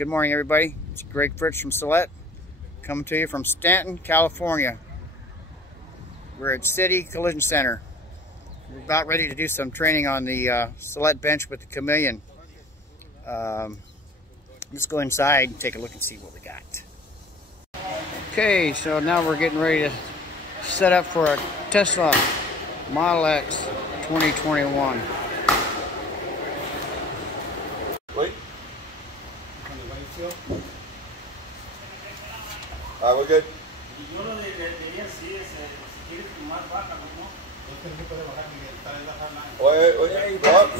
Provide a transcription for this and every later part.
Good morning, everybody. It's Greg Fritz from Celette, coming to you from Stanton, California. We're at City Collision Center. We're about ready to do some training on the Celette bench with the Cameleon. Let's go inside and take a look and see what we got. Okay, so now we're getting ready to set up for a Trsla Model X 2021. Wait. We're good. Wait. What?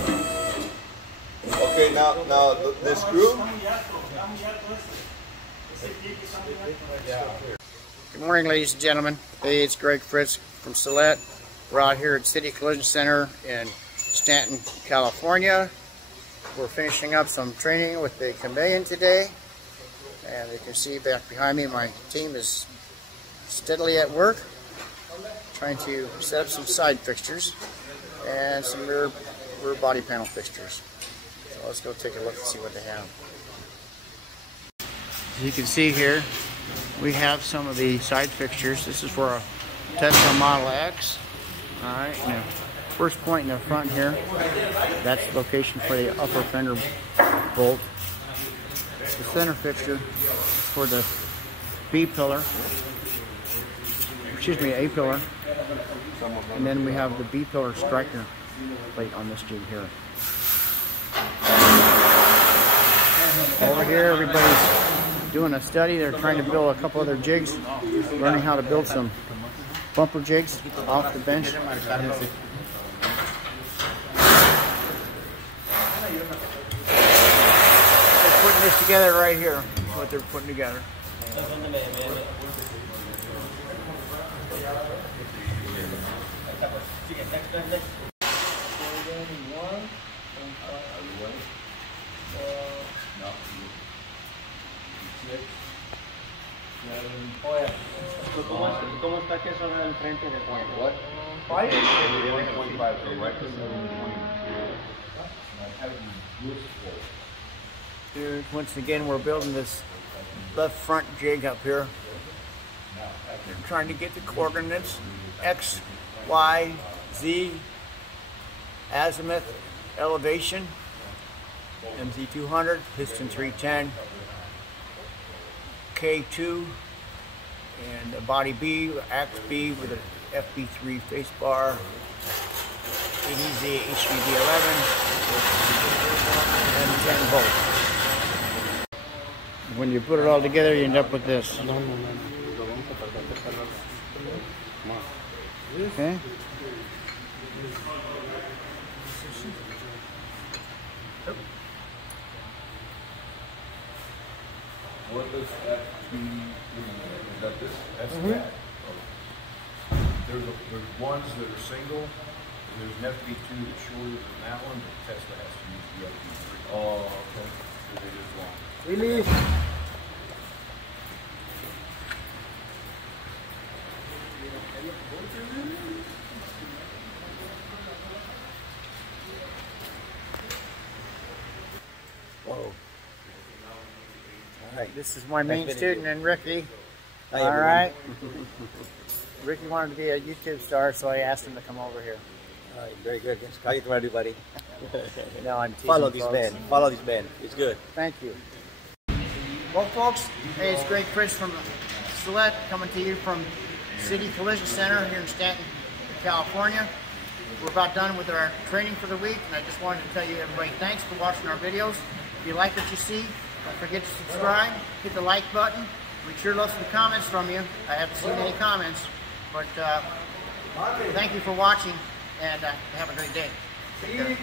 Okay, now the screw. Good morning, ladies and gentlemen. Hey, it's Greg Fritz from Celette. We're out here at City Collision Center in Stanton, California. We're finishing up some training with the Cameleon today. And you can see back behind me, my team is steadily at work, trying to set up some side fixtures and some rear body panel fixtures. So let's go take a look and see what they have. As you can see here, we have some of the side fixtures. This is for a Trsla Model X. Alright, now first point in the front here, that's the location for the upper fender bolt. The center fixture for the B-pillar, A-pillar, and then we have the B-pillar striker plate on this jig here. Over here, everybody's doing a study. They're trying to build a couple other jigs, learning how to build some bumper jigs off the bench. Putting this together right here, what they're putting together. ¿Cómo está que eso del frente de What? 25. Here, once again, we're building this left front jig up here. They're trying to get the coordinates X, Y, Z, azimuth, elevation, MZ200, piston 310, K2, and a body B, axe B with an FB3 face bar, ADZ HVD11, and 10 volts. When you put it all together, you end up with this. Okay. What does FB mean? Is that this? That's that. There's ones that are single. There's an FB2 that's shorter than that one, but Trsla has to use the FB3. Oh, okay. So they just want. Really? Whoa. Alright, this is my main student and Ricky. Alright. Ricky wanted to be a YouTube star, so I asked him to come over here. Very good. How you doing, buddy? No, I'm teasing. Follow this man. Follow this man. It's good. Thank you. Well, folks, hey, it's Greg Fritz from Celette, coming to you from City Collision Center here in Stanton, California. We're about done with our training for the week, and I just wanted to tell you, everybody, thanks for watching our videos. If you like what you see, don't forget to subscribe, hit the like button. We'd sure love some comments from you. I haven't seen any comments, but thank you for watching, and have a great day. Take care.